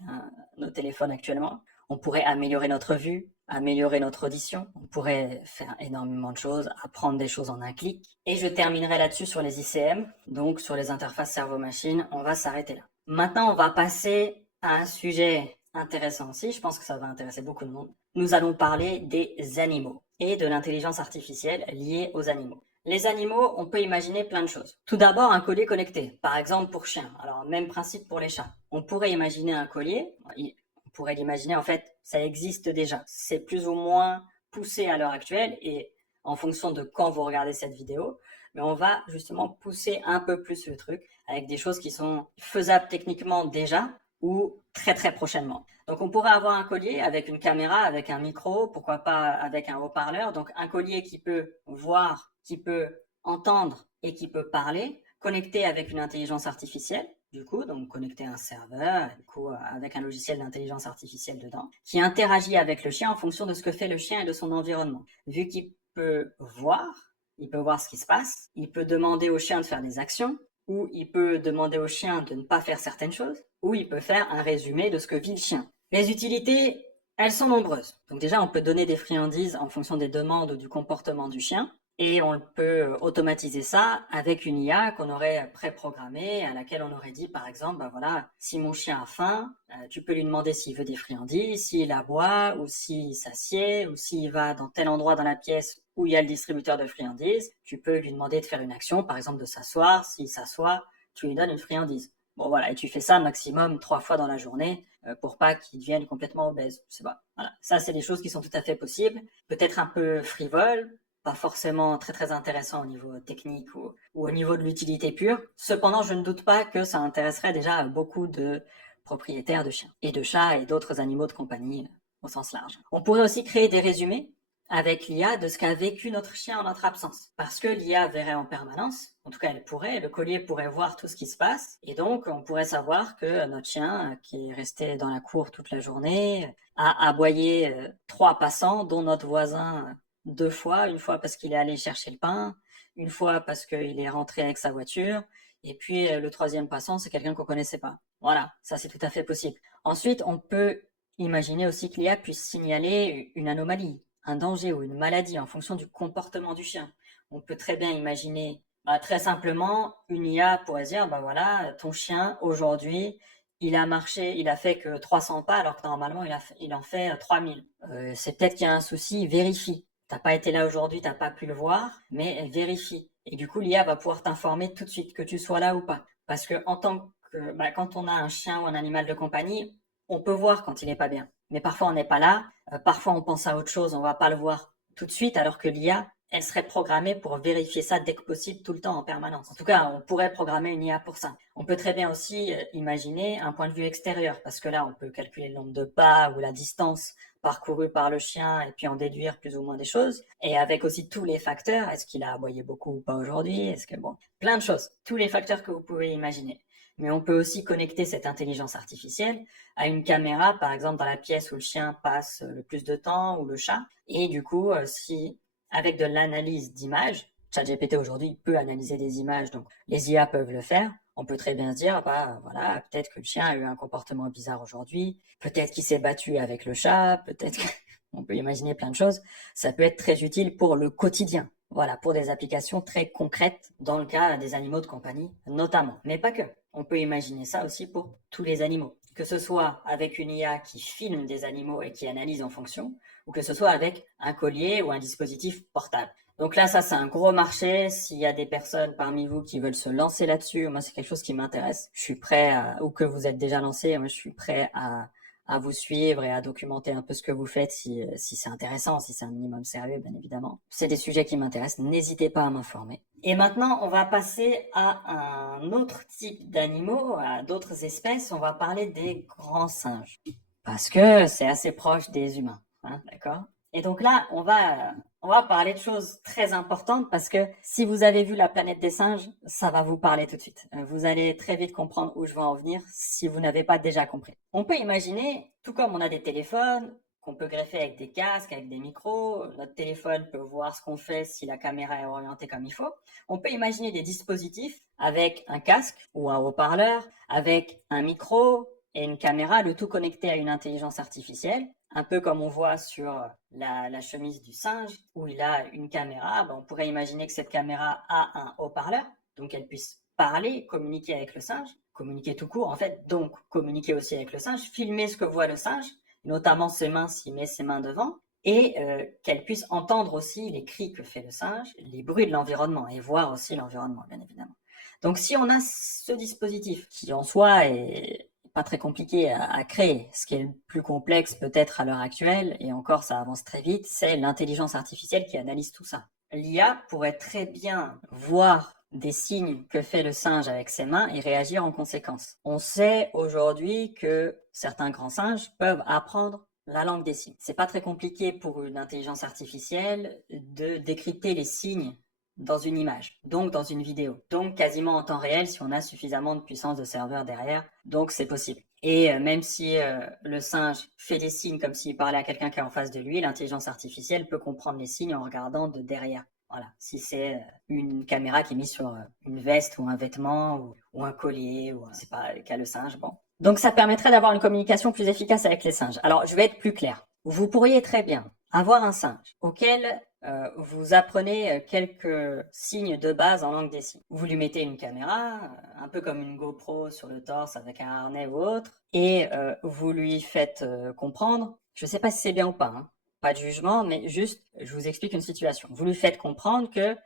nos téléphones actuellement. On pourrait améliorer notre vue, améliorer notre audition, on pourrait faire énormément de choses, apprendre des choses en un clic. Et je terminerai là-dessus sur les ICM, donc sur les interfaces cerveau-machine, on va s'arrêter là. Maintenant, on va passer à un sujet intéressant aussi, je pense que ça va intéresser beaucoup de monde. Nous allons parler des animaux et de l'intelligence artificielle liée aux animaux. Les animaux, on peut imaginer plein de choses. Tout d'abord, un collier connecté, par exemple pour chiens. Alors, même principe pour les chats. On pourrait imaginer un collier, on pourrait l'imaginer, en fait, ça existe déjà. C'est plus ou moins poussé à l'heure actuelle et en fonction de quand vous regardez cette vidéo, mais on va justement pousser un peu plus le truc avec des choses qui sont faisables techniquement déjà ou très très prochainement. Donc on pourrait avoir un collier avec une caméra, avec un micro, pourquoi pas avec un haut-parleur. Donc un collier qui peut voir, qui peut entendre et qui peut parler, connecté avec une intelligence artificielle, du coup, donc connecté à un serveur, du coup, avec un logiciel d'intelligence artificielle dedans, qui interagit avec le chien en fonction de ce que fait le chien et de son environnement. Vu qu'il peut voir ce qui se passe, il peut demander au chien de faire des actions, ou il peut demander au chien de ne pas faire certaines choses, ou il peut faire un résumé de ce que vit le chien. Les utilités, elles sont nombreuses. Donc déjà, on peut donner des friandises en fonction des demandes ou du comportement du chien. Et on peut automatiser ça avec une IA qu'on aurait préprogrammée, à laquelle on aurait dit, par exemple, ben voilà, si mon chien a faim, tu peux lui demander s'il veut des friandises, s'il aboie, ou s'il s'assied, ou s'il va dans tel endroit dans la pièce où il y a le distributeur de friandises, tu peux lui demander de faire une action, par exemple de s'asseoir. S'il s'assoit, tu lui donnes une friandise. Bon voilà, et tu fais ça maximum 3 fois dans la journée pour pas qu'il devienne complètement obèse. C'est pas, voilà. Ça, c'est des choses qui sont tout à fait possibles. Peut-être un peu frivoles, pas forcément très très intéressant au niveau technique ou au niveau de l'utilité pure. Cependant, je ne doute pas que ça intéresserait déjà beaucoup de propriétaires de chiens et de chats et d'autres animaux de compagnie au sens large. On pourrait aussi créer des résumés avec l'IA de ce qu'a vécu notre chien en notre absence. Parce que l'IA verrait en permanence, en tout cas elle pourrait, le collier pourrait voir tout ce qui se passe, et donc on pourrait savoir que notre chien, qui est resté dans la cour toute la journée, a aboyé 3 passants, dont notre voisin 2 fois, une fois parce qu'il est allé chercher le pain, une fois parce qu'il est rentré avec sa voiture, et puis le troisième passant, c'est quelqu'un qu'on connaissait pas. Voilà, ça c'est tout à fait possible. Ensuite, on peut imaginer aussi que l'IA puisse signaler une anomalie, un danger ou une maladie en fonction du comportement du chien. On peut très bien imaginer, très simplement, une IA pourrait dire, voilà, ton chien aujourd'hui, il a marché, il a fait que 300 pas alors que normalement il en fait 3000. C'est peut-être qu'il y a un souci, vérifie. T'as pas été là aujourd'hui, t'as pas pu le voir, mais vérifie. Et du coup, l'IA va pouvoir t'informer tout de suite, que tu sois là ou pas. Parce que quand on a un chien ou un animal de compagnie, on peut voir quand il n'est pas bien. Mais parfois on n'est pas là, parfois on pense à autre chose, on va pas le voir tout de suite, alors que l'IA, elle serait programmée pour vérifier ça dès que possible, tout le temps, en permanence. En tout cas, on pourrait programmer une IA pour ça. On peut très bien aussi imaginer un point de vue extérieur, parce que là, on peut calculer le nombre de pas ou la distance parcourue par le chien et puis en déduire plus ou moins des choses. Et avec aussi tous les facteurs, est-ce qu'il a aboyé beaucoup ou pas aujourd'hui? Est-ce que plein de choses, tous les facteurs que vous pouvez imaginer. Mais on peut aussi connecter cette intelligence artificielle à une caméra, par exemple dans la pièce où le chien passe le plus de temps ou le chat. Et du coup, si avec de l'analyse d'images, ChatGPT aujourd'hui peut analyser des images, donc les IA peuvent le faire. On peut très bien se dire, voilà, peut-être que le chien a eu un comportement bizarre aujourd'hui, peut-être qu'il s'est battu avec le chat, peut-être qu'on peut imaginer plein de choses. Ça peut être très utile pour le quotidien. Voilà, pour des applications très concrètes dans le cas des animaux de compagnie notamment, mais pas que. On peut imaginer ça aussi pour tous les animaux, que ce soit avec une IA qui filme des animaux et qui analyse en fonction, ou que ce soit avec un collier ou un dispositif portable. Donc là, ça c'est un gros marché. S'il y a des personnes parmi vous qui veulent se lancer là-dessus, moi c'est quelque chose qui m'intéresse. Je suis prêt ou que vous êtes déjà lancé, moi je suis prêt à vous suivre et à documenter un peu ce que vous faites si c'est intéressant, si c'est un minimum sérieux, bien évidemment. C'est des sujets qui m'intéressent, n'hésitez pas à m'informer. Et maintenant, on va passer à un autre type d'animaux, à d'autres espèces. On va parler des grands singes. Parce que c'est assez proche des humains, hein, d'accord? Et donc là, on va parler de choses très importantes parce que si vous avez vu La planète des singes, ça va vous parler tout de suite. Vous allez très vite comprendre où je veux en venir si vous n'avez pas déjà compris. On peut imaginer, tout comme on a des téléphones, qu'on peut greffer avec des casques, avec des micros, notre téléphone peut voir ce qu'on fait si la caméra est orientée comme il faut. On peut imaginer des dispositifs avec un casque ou un haut-parleur, avec un micro et une caméra, le tout connecté à une intelligence artificielle, un peu comme on voit sur la chemise du singe, où il a une caméra. On pourrait imaginer que cette caméra a un haut-parleur, donc elle puisse parler, communiquer avec le singe, communiquer tout court en fait, donc communiquer aussi avec le singe, filmer ce que voit le singe, notamment ses mains s'il met ses mains devant, et qu'elle puisse entendre aussi les cris que fait le singe, les bruits de l'environnement, et voir aussi l'environnement, bien évidemment. Donc si on a ce dispositif, qui en soi est pas très compliqué à créer, ce qui est le plus complexe peut-être à l'heure actuelle, et encore ça avance très vite, c'est l'intelligence artificielle qui analyse tout ça. L'IA pourrait très bien voir des signes que fait le singe avec ses mains et réagir en conséquence. On sait aujourd'hui que certains grands singes peuvent apprendre la langue des signes. C'est pas très compliqué pour une intelligence artificielle de décrypter les signes dans une image, donc dans une vidéo, donc quasiment en temps réel si on a suffisamment de puissance de serveur derrière, donc c'est possible. Et même si le singe fait des signes comme s'il parlait à quelqu'un qui est en face de lui, l'intelligence artificielle peut comprendre les signes en regardant de derrière. Voilà, si c'est une caméra qui est mise sur une veste ou un vêtement ou un collier ou c'est pas qu'a le singe, bon. Donc ça permettrait d'avoir une communication plus efficace avec les singes. Alors je vais être plus clair. Vous pourriez très bien avoir un singe auquel vous apprenez quelques signes de base en langue des signes. Vous lui mettez une caméra, un peu comme une GoPro sur le torse avec un harnais ou autre, et vous lui faites comprendre, je ne sais pas si c'est bien ou pas, hein, pas de jugement, mais juste, je vous explique une situation. Vous lui faites comprendre que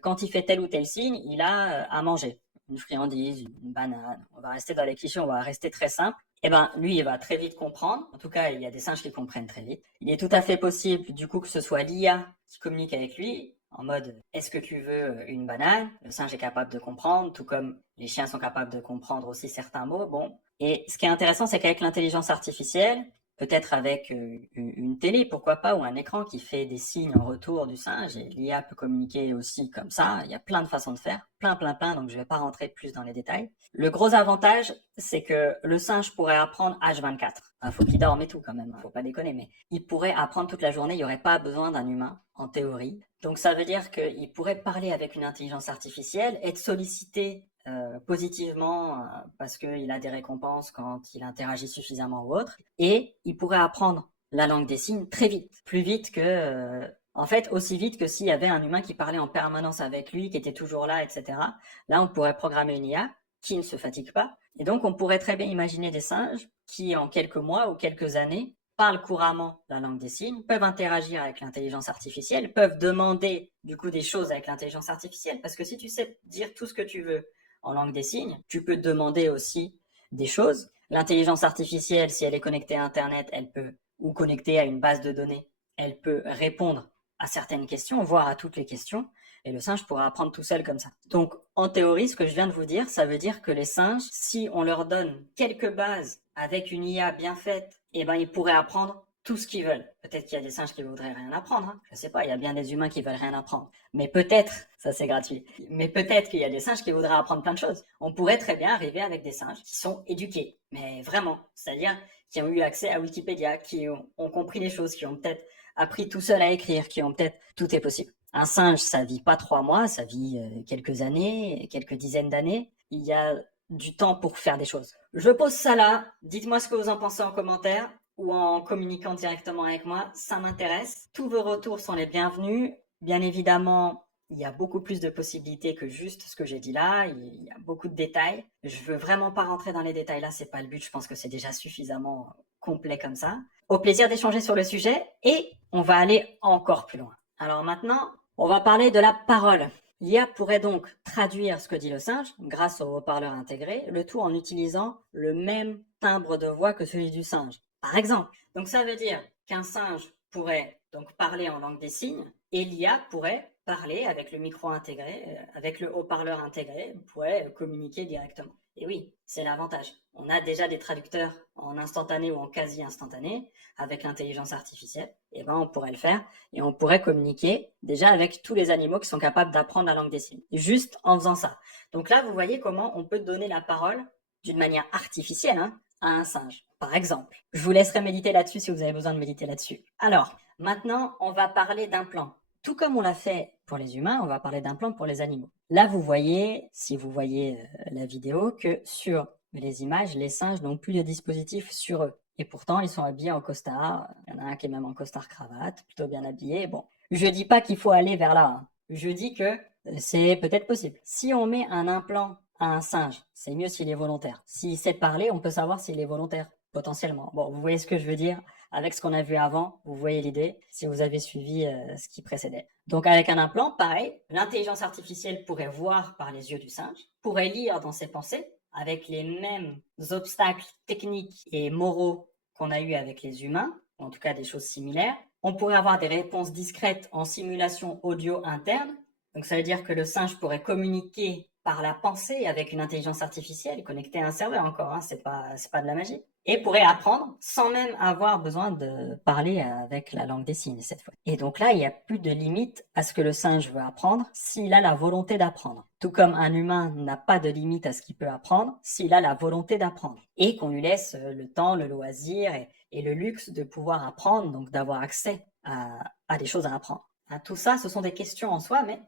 quand il fait tel ou tel signe, il a à manger. une friandise, une banane, on va rester dans les clichés, on va rester très simple, eh ben, lui, il va très vite comprendre. En tout cas, il y a des singes qui comprennent très vite. Il est tout à fait possible, du coup, que ce soit l'IA qui communique avec lui, en mode, est-ce que tu veux une banane? Le singe est capable de comprendre, tout comme les chiens sont capables de comprendre aussi certains mots. Bon. Et ce qui est intéressant, c'est qu'avec l'intelligence artificielle, peut-être avec une télé, pourquoi pas, ou un écran qui fait des signes en retour du singe, et l'IA peut communiquer aussi comme ça. Il y a plein de façons de faire, plein, donc je ne vais pas rentrer plus dans les détails. Le gros avantage, c'est que le singe pourrait apprendre H24. Il faut qu'il dorme et tout quand même, faut pas déconner, mais il pourrait apprendre toute la journée, il n'y aurait pas besoin d'un humain, en théorie. Donc ça veut dire qu'il pourrait parler avec une intelligence artificielle, être sollicité positivement parce qu'il a des récompenses quand il interagit suffisamment ou autre, et il pourrait apprendre la langue des signes très vite, plus vite que, en fait, aussi vite que s'il y avait un humain qui parlait en permanence avec lui, qui était toujours là, etc. Là, on pourrait programmer une IA qui ne se fatigue pas, et donc on pourrait très bien imaginer des singes qui, en quelques mois ou quelques années, parlent couramment la langue des signes, peuvent interagir avec l'intelligence artificielle, peuvent demander du coup des choses avec l'intelligence artificielle, parce que si tu sais dire tout ce que tu veux en langue des signes, tu peux demander aussi des choses. L'intelligence artificielle, si elle est connectée à Internet, elle peut, ou connectée à une base de données, elle peut répondre à certaines questions, voire à toutes les questions, et le singe pourra apprendre tout seul comme ça. Donc, en théorie, ce que je viens de vous dire, ça veut dire que les singes, si on leur donne quelques bases avec une IA bien faite, eh ben, ils pourraient apprendre tout ce qu'ils veulent. Peut-être qu'il y a des singes qui voudraient rien apprendre, hein. Je sais pas, il y a bien des humains qui veulent rien apprendre. Mais peut-être, ça c'est gratuit, mais peut-être qu'il y a des singes qui voudraient apprendre plein de choses. On pourrait très bien arriver avec des singes qui sont éduqués, mais vraiment, c'est-à-dire qui ont eu accès à Wikipédia, qui ont compris les choses, qui ont peut-être appris tout seul à écrire, qui ont peut-être... Tout est possible. Un singe, ça vit pas 3 mois, ça vit quelques années, quelques dizaines d'années. Il y a du temps pour faire des choses. Je pose ça là, dites-moi ce que vous en pensez en commentaire ou en communiquant directement avec moi, ça m'intéresse. Tous vos retours sont les bienvenus. Bien évidemment, il y a beaucoup plus de possibilités que juste ce que j'ai dit là, il y a beaucoup de détails. Je veux vraiment pas rentrer dans les détails là, c'est pas le but, je pense que c'est déjà suffisamment complet comme ça. Au plaisir d'échanger sur le sujet et on va aller encore plus loin. Alors maintenant, on va parler de la parole. L'IA pourrait donc traduire ce que dit le singe grâce au haut-parleur intégré, le tout en utilisant le même timbre de voix que celui du singe. Par exemple, donc ça veut dire qu'un singe pourrait donc parler en langue des signes et l'IA pourrait parler avec le micro intégré, avec le haut-parleur intégré, pourrait communiquer directement. Et oui, c'est l'avantage. On a déjà des traducteurs en instantané ou en quasi instantané avec l'intelligence artificielle. Et ben on pourrait le faire et on pourrait communiquer déjà avec tous les animaux qui sont capables d'apprendre la langue des signes, juste en faisant ça. Donc là, vous voyez comment on peut donner la parole d'une manière artificielle, hein, à un singe, par exemple. Je vous laisserai méditer là-dessus si vous avez besoin de méditer là-dessus. Alors, maintenant, on va parler d'implants. Tout comme on l'a fait pour les humains, on va parler d'implants pour les animaux. Là, vous voyez, si vous voyez la vidéo, que sur les images, les singes n'ont plus de dispositif sur eux. Et pourtant, ils sont habillés en costard. Il y en a un qui est même en costard-cravate, plutôt bien habillé. Bon, je dis pas qu'il faut aller vers là, hein. Je dis que c'est peut-être possible. Si on met un implant à un singe, c'est mieux s'il est volontaire. S'il sait parler, on peut savoir s'il est volontaire, potentiellement. Bon, vous voyez ce que je veux dire? Avec ce qu'on a vu avant, vous voyez l'idée, si vous avez suivi ce qui précédait. Donc avec un implant, pareil, l'intelligence artificielle pourrait voir par les yeux du singe, pourrait lire dans ses pensées, avec les mêmes obstacles techniques et moraux qu'on a eu avec les humains, ou en tout cas des choses similaires. On pourrait avoir des réponses discrètes en simulation audio interne. Donc ça veut dire que le singe pourrait communiquer par la pensée avec une intelligence artificielle connectée à un serveur encore, hein, c'est pas de la magie. Et pourrait apprendre sans même avoir besoin de parler avec la langue des signes cette fois. Et donc là, il n'y a plus de limite à ce que le singe veut apprendre s'il a la volonté d'apprendre. Tout comme un humain n'a pas de limite à ce qu'il peut apprendre s'il a la volonté d'apprendre. Et qu'on lui laisse le temps, le loisir et le luxe de pouvoir apprendre, donc d'avoir accès à des choses à apprendre. Hein, tout ça, ce sont des questions en soi, mais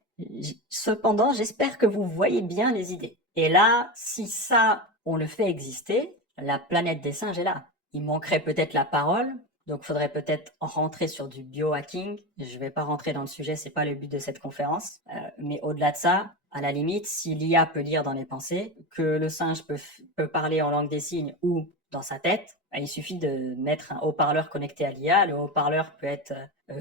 cependant, j'espère que vous voyez bien les idées. Et là, si ça, on le fait exister, la planète des singes est là. Il manquerait peut-être la parole, donc il faudrait peut-être rentrer sur du biohacking. Je ne vais pas rentrer dans le sujet, c'est pas le but de cette conférence. Mais au-delà de ça, à la limite, si l'IA peut lire dans les pensées, que le singe peut parler en langue des signes ou dans sa tête, il suffit de mettre un haut-parleur connecté à l'IA. Le haut-parleur peut être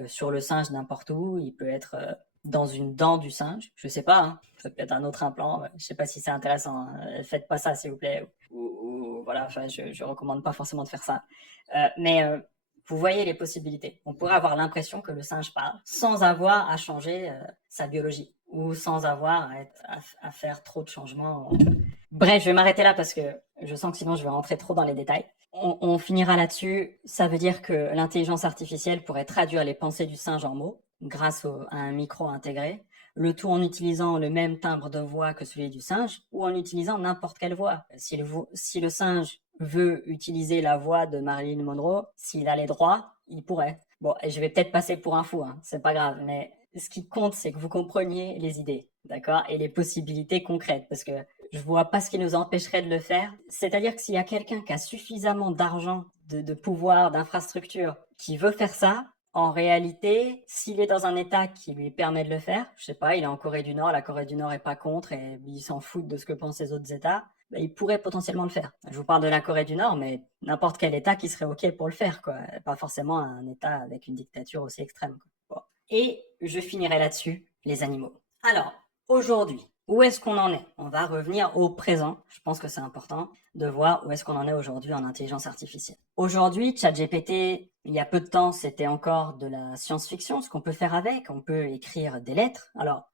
sur le singe n'importe où, il peut être dans une dent du singe. Je sais pas, hein, ça peut être un autre implant. Je sais pas si c'est intéressant, hein. Faites pas ça, s'il vous plaît. Ou voilà, enfin, je recommande pas forcément de faire ça. Mais vous voyez les possibilités. On pourrait avoir l'impression que le singe parle sans avoir à changer sa biologie ou sans avoir à faire trop de changements. Bref, je vais m'arrêter là parce que je sens que sinon je vais rentrer trop dans les détails. On finira là-dessus. Ça veut dire que l'intelligence artificielle pourrait traduire les pensées du singe en mots grâce à un micro intégré, le tout en utilisant le même timbre de voix que celui du singe ou en utilisant n'importe quelle voix. Si le singe veut utiliser la voix de Marilyn Monroe, s'il a les droits, il pourrait. Bon, et je vais peut-être passer pour un fou, hein, c'est pas grave, mais ce qui compte, c'est que vous compreniez les idées, d'accord, et les possibilités concrètes, parce que je vois pas ce qui nous empêcherait de le faire. C'est-à-dire que s'il y a quelqu'un qui a suffisamment d'argent, de pouvoir, d'infrastructure, qui veut faire ça, en réalité, s'il est dans un état qui lui permet de le faire, je sais pas, il est en Corée du Nord, la Corée du Nord est pas contre et il s'en fout de ce que pensent les autres états, bah, il pourrait potentiellement le faire. Je vous parle de la Corée du Nord, mais n'importe quel état qui serait ok pour le faire, quoi. Pas forcément un état avec une dictature aussi extrême, quoi. Bon. Et je finirai là-dessus, les animaux. Alors, aujourd'hui, où est-ce qu'on en est? On va revenir au présent. Je pense que c'est important de voir où est-ce qu'on en est aujourd'hui en intelligence artificielle. Aujourd'hui, ChatGPT, il y a peu de temps, c'était encore de la science-fiction, ce qu'on peut faire avec. On peut écrire des lettres. Alors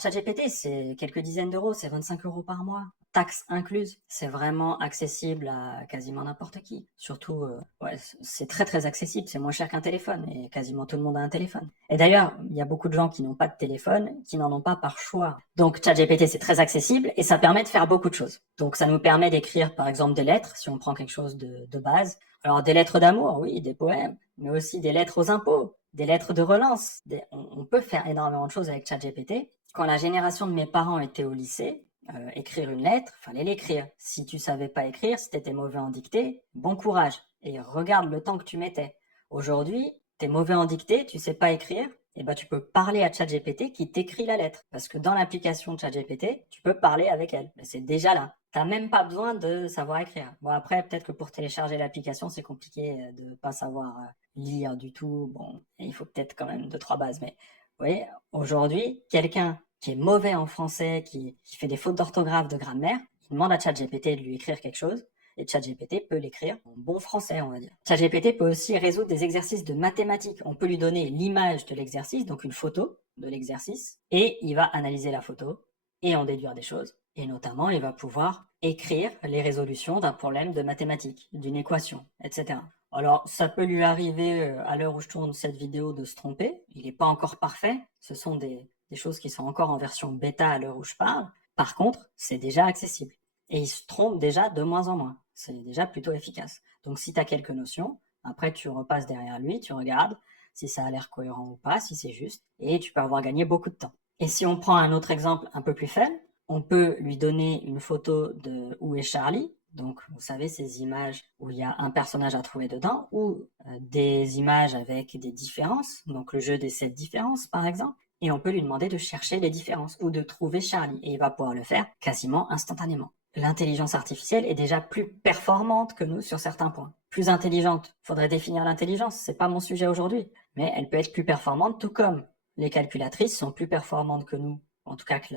ChatGPT, c'est quelques dizaines d'euros, c'est 25 euros par mois, taxes incluses. C'est vraiment accessible à quasiment n'importe qui. Surtout, ouais, c'est très très accessible, c'est moins cher qu'un téléphone et quasiment tout le monde a un téléphone. Et d'ailleurs, il y a beaucoup de gens qui n'ont pas de téléphone, qui n'en ont pas par choix. Donc ChatGPT, c'est très accessible et ça permet de faire beaucoup de choses. Donc ça nous permet d'écrire par exemple des lettres, si on prend quelque chose de base. Alors des lettres d'amour, oui, des poèmes, mais aussi des lettres aux impôts, des lettres de relance. On peut faire énormément de choses avec ChatGPT. Quand la génération de mes parents était au lycée, écrire une lettre, fallait l'écrire. Si tu savais pas écrire, si t'étais mauvais en dictée, bon courage. Et regarde le temps que tu mettais. Aujourd'hui, t'es mauvais en dictée, tu sais pas écrire, et ben tu peux parler à ChatGPT qui t'écrit la lettre. Parce que dans l'application de ChatGPT, tu peux parler avec elle. Mais c'est déjà là. T'as même pas besoin de savoir écrire. Bon après, peut-être que pour télécharger l'application, c'est compliqué de pas savoir lire du tout. Bon, il faut peut-être quand même deux, trois bases. Mais vous voyez, aujourd'hui, quelqu'un qui est mauvais en français, qui fait des fautes d'orthographe, de grammaire, il demande à ChatGPT de lui écrire quelque chose. Et ChatGPT peut l'écrire en bon français, on va dire. ChatGPT peut aussi résoudre des exercices de mathématiques. On peut lui donner l'image de l'exercice, donc une photo de l'exercice, et il va analyser la photo et en déduire des choses. Et notamment, il va pouvoir écrire les résolutions d'un problème de mathématiques, d'une équation, etc. Alors, ça peut lui arriver à l'heure où je tourne cette vidéo de se tromper. Il n'est pas encore parfait. Ce sont des choses qui sont encore en version bêta à l'heure où je parle. Par contre, c'est déjà accessible. Et il se trompe déjà de moins en moins. C'est déjà plutôt efficace. Donc, si tu as quelques notions, après, tu repasses derrière lui, tu regardes si ça a l'air cohérent ou pas, si c'est juste, et tu peux avoir gagné beaucoup de temps. Et si on prend un autre exemple un peu plus faible, on peut lui donner une photo de Où est Charlie? Donc, vous savez, ces images où il y a un personnage à trouver dedans, ou des images avec des différences, donc le jeu des 7 différences, par exemple. Et on peut lui demander de chercher les différences ou de trouver Charlie. Et il va pouvoir le faire quasiment instantanément. L'intelligence artificielle est déjà plus performante que nous sur certains points. Plus intelligente. Faudrait définir l'intelligence. C'est pas mon sujet aujourd'hui. Mais elle peut être plus performante, tout comme les calculatrices sont plus performantes que nous. En tout cas que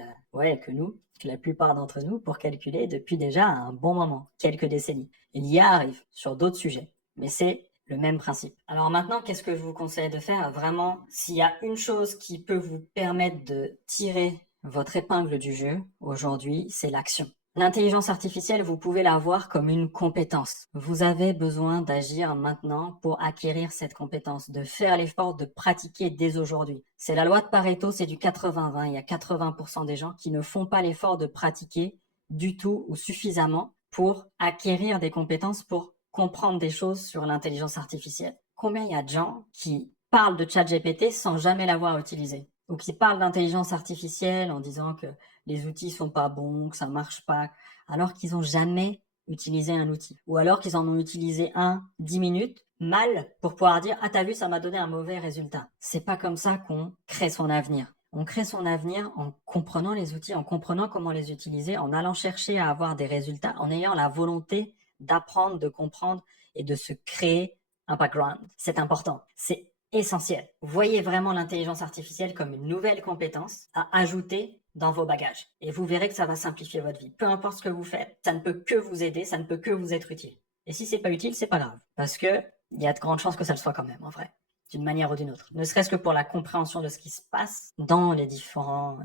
la plupart d'entre nous pour calculer depuis déjà un bon moment, quelques décennies. Il y arrive sur d'autres sujets. Mais c'est le même principe. Alors maintenant, qu'est-ce que je vous conseille de faire? Vraiment, s'il y a une chose qui peut vous permettre de tirer votre épingle du jeu aujourd'hui, c'est l'action. L'intelligence artificielle, vous pouvez la voir comme une compétence. Vous avez besoin d'agir maintenant pour acquérir cette compétence, de faire l'effort de pratiquer dès aujourd'hui. C'est la loi de Pareto, c'est du 80-20. Il y a 80% des gens qui ne font pas l'effort de pratiquer du tout ou suffisamment pour acquérir des compétences, pour comprendre des choses sur l'intelligence artificielle. Combien il y a de gens qui parlent de ChatGPT sans jamais l'avoir utilisé, ou qui parlent d'intelligence artificielle en disant que les outils sont pas bons, que ça marche pas, alors qu'ils ont jamais utilisé un outil. Ou alors qu'ils en ont utilisé 10 minutes, mal, pour pouvoir dire, ah t'as vu, ça m'a donné un mauvais résultat. C'est pas comme ça qu'on crée son avenir. On crée son avenir en comprenant les outils, en comprenant comment les utiliser, en allant chercher à avoir des résultats, en ayant la volonté d'apprendre, de comprendre et de se créer un background. C'est important. C'est essentiel. Voyez vraiment l'intelligence artificielle comme une nouvelle compétence à ajouter dans vos bagages. Et vous verrez que ça va simplifier votre vie. Peu importe ce que vous faites, ça ne peut que vous aider, ça ne peut que vous être utile. Et si c'est pas utile, c'est pas grave. Parce que il y a de grandes chances que ça le soit quand même, en vrai. D'une manière ou d'une autre. Ne serait-ce que pour la compréhension de ce qui se passe dans les différents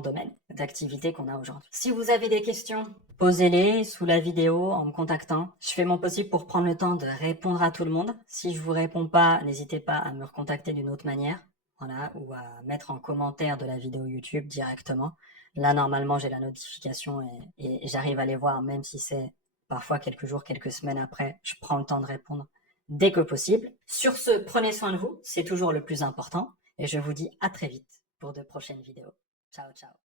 domaines d'activité qu'on a aujourd'hui. Si vous avez des questions, posez-les sous la vidéo en me contactant. Je fais mon possible pour prendre le temps de répondre à tout le monde. Si je vous réponds pas, n'hésitez pas à me recontacter d'une autre manière. Voilà, ou à mettre en commentaire de la vidéo YouTube directement. Là, normalement, j'ai la notification et j'arrive à les voir, même si c'est parfois quelques jours, quelques semaines après. Je prends le temps de répondre dès que possible. Sur ce, prenez soin de vous, c'est toujours le plus important. Et je vous dis à très vite pour de prochaines vidéos. Ciao, ciao.